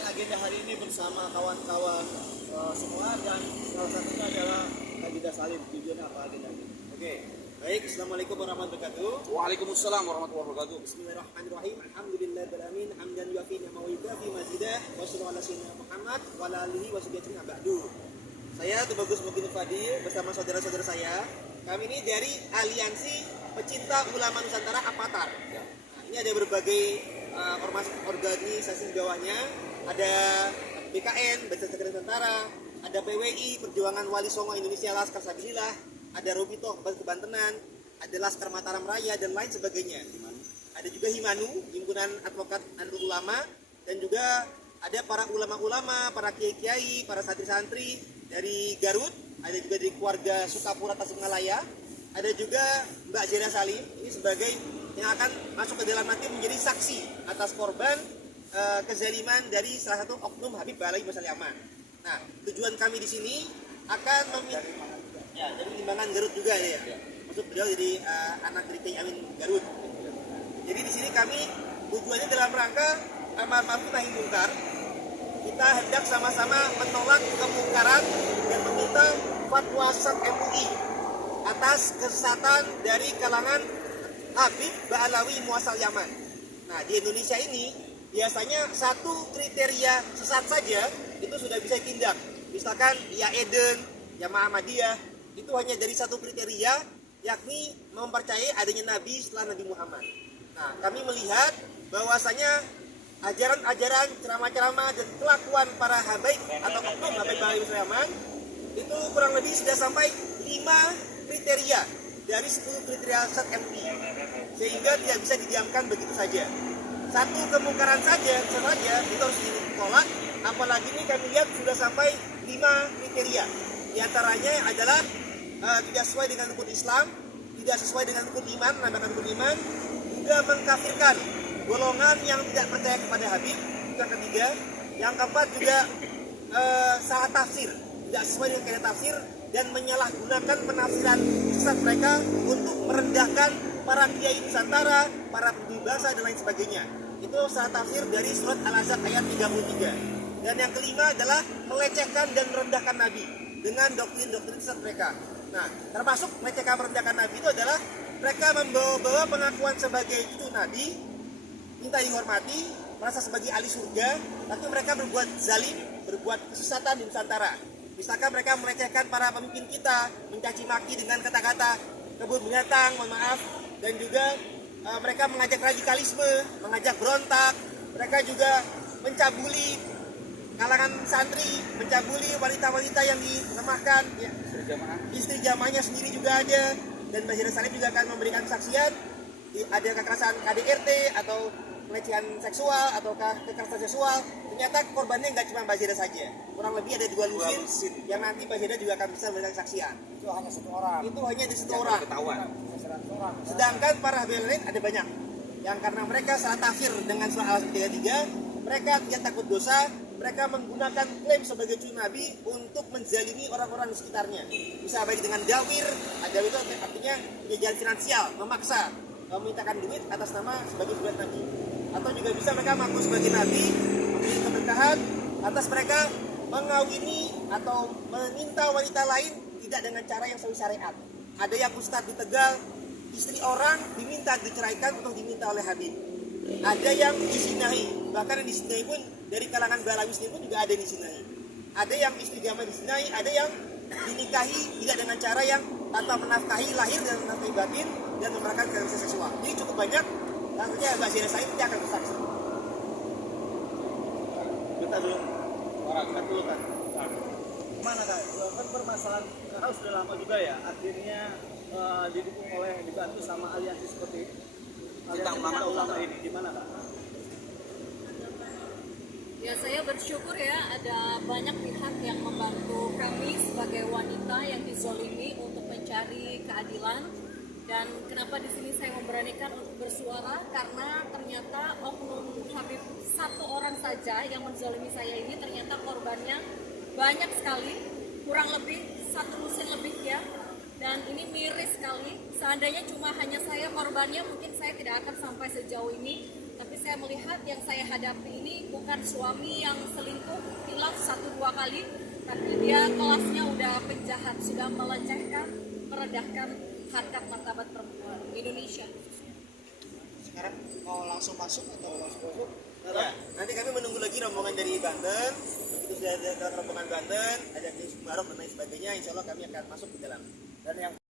menyampaikan agenda hari ini bersama kawan-kawan semua, dan salah satunya adalah agenda Salim. Tujuannya apa agendanya? Oke, baik. Assalamualaikum warahmatullahi wabarakatuh. Waalaikumsalam warahmatullahi wabarakatuh. Bismillahirrahmanirrahim. Alhamdulillahirabbil alamin. Hamdan yuafi ni'amahu wa yukafi mazidah. Wassallallahu ala sayyidina Muhammad wa ala alihi wa sahbihi ba'du. Saya Tubagus Mugin Fadil bersama saudara-saudara saya. Kami ini dari Aliansi Pecinta Ulama Nusantara Avatar. Nah, ini ada berbagai ormas organisasi di bawahnya. Ada BKN, Badan Sekretariat Nusantara, ada PWI, Perjuangan Wali Songo Indonesia, Laskar Sabilillah, ada Robito, Kebantenan, ada Laskar Mataram Raya, dan lain sebagainya. Ada juga Himanu, Himpunan Advokat Nahdlatul Ulama, dan juga ada para ulama-ulama, para kiai-kiai, para santri-santri dari Garut, ada juga dari keluarga Sukapura Tasikmalaya, ada juga Mbak Zira Salim, ini sebagai yang akan masuk ke dalam nanti menjadi saksi atas korban kezaliman dari salah satu oknum Habib Balai Basal Yaman. Nah, tujuan kami di sini akan dari Limbangan Garut juga ya. Maksud beliau jadi anak dari Kiai Amin Garut. Jadi di sini kami tujuannya dalam rangka amar ma'ruf nahi munkar. Kita hendak sama-sama menolak kemungkaran dan meminta fatwa MUI atas kesesatan dari kalangan Habib Ba'alawi Muasal Yaman. Nah, di Indonesia ini biasanya satu kriteria sesat saja itu sudah bisa tindak. Misalkan ya Eden, Jamaah Ahmadiyah, itu hanya dari satu kriteria, yakni mempercayai adanya Nabi setelah Nabi Muhammad. Nah, kami melihat bahwasanya ajaran-ajaran, ceramah-ceramah dan kelakuan para habaib atau oknum Habib Ba'alawi Muasal Yaman itu kurang lebih sudah sampai 5 kriteria dari 10 kriteria sesat MUI, sehingga tidak bisa didiamkan begitu saja. Satu kemungkaran saja itu harus ditolak, apalagi ini kami lihat sudah sampai 5 kriteria. Di antaranya adalah tidak sesuai dengan rukun Islam, tidak sesuai dengan rukun iman, menambahkan rukun iman, juga mengkafirkan golongan yang tidak percaya kepada Habib, itu yang ketiga. Yang keempat juga salah tafsir, tidak sesuai dengan kaidah tafsir, dan menyalahgunakan penafsiran sesat mereka untuk merendahkan para kiai Nusantara, para pendiri bahasa, dan lain sebagainya. Itu salah tafsir dari surat Al-Ahzab ayat 33. Dan yang kelima adalah melecehkan dan merendahkan Nabi dengan doktrin-doktrin sesat mereka. Nah, termasuk melecehkan merendahkan Nabi itu adalah mereka membawa-bawa pengakuan sebagai cucu Nabi, minta dihormati, merasa sebagai ahli surga, tapi mereka berbuat zalim, berbuat kesesatan di Nusantara. Misalkan mereka melecehkan para pemimpin kita, mencaci maki dengan kata-kata kebun binatang, mohon maaf, dan juga mereka mengajak radikalisme, mengajak berontak. Mereka juga mencabuli kalangan santri, mencabuli wanita-wanita yang dilemahkan, ya. Istri jamaahnya sendiri juga ada, dan Mbak Zira Salim juga akan memberikan kesaksian. Ada kekerasan KDRT atau pelecehan seksual atau kekerasan seksual. Ternyata korbannya nggak cuma Mbak Zira saja, kurang lebih ada 2 lusin yang nanti Mbak Zira juga akan bisa memberikan kesaksian. Itu hanya satu orang. Itu hanya di satu orang. Ketahuan. Sedangkan para Habib lain ada banyak yang karena mereka salah tafsir dengan surah Al-Ahzab 33, mereka tidak takut dosa, mereka menggunakan klaim sebagai cucu Nabi untuk menzalimi orang-orang di sekitarnya. Bisa baik dengan dawir, ada itu artinya jalan finansial, memaksa memintakan duit atas nama sebagai buat Nabi. Atau juga bisa mereka mengaku sebagai Nabi, memiliki keberkahan atas mereka mengawini atau meminta wanita lain tidak dengan cara yang sesuai syariat. Ada yang ustadz di Tegal, istri orang diminta diceraikan untuk diminta oleh Habib. Ada yang disinahi, bahkan yang disinahi pun dari kalangan Ba'alawi sendiri pun juga ada yang disinahi. Ada yang istri jamaah disinahi, ada yang dinikahi tidak dengan cara yang tanpa menafkahi lahir dan menafkahi batin dan memerankan kekerasan seksual. Jadi cukup banyak. Tentunya Mbak Zira Salim tidak akan bersaksi. Kita dulu. Kita dulu kan. Gimana Kak? Kan permasalahan kakak sudah lama juga ya. Akhirnya didukung oleh, dibantu sama aliansi seperti Aliansi Ulama ini. Gimana Kak? Ya, saya bersyukur ya ada banyak pihak yang membantu kami sebagai wanita yang dizolimi untuk mencari keadilan. Dan kenapa di sini saya memberanikan untuk bersuara, karena ternyata oknum Habib satu orang saja yang menzalimi saya ini ternyata korbannya banyak sekali, kurang lebih 1 lusin lebih ya. Dan ini miris sekali. Seandainya cuma hanya saya korbannya, mungkin saya tidak akan sampai sejauh ini. Tapi saya melihat yang saya hadapi ini bukan suami yang selingkuh hilaf 1-2 kali, tapi dia kelasnya udah penjahat, sudah melecehkan, merendahkan harkat martabat perempuan Indonesia. Sekarang mau langsung masuk atau langsung masuk? Ya, nanti kami menunggu lagi rombongan dari Banten. Begitu sudah ada rombongan Banten, ada Kiai Barok dan lain sebagainya, insya Allah kami akan masuk ke dalam. Dan yang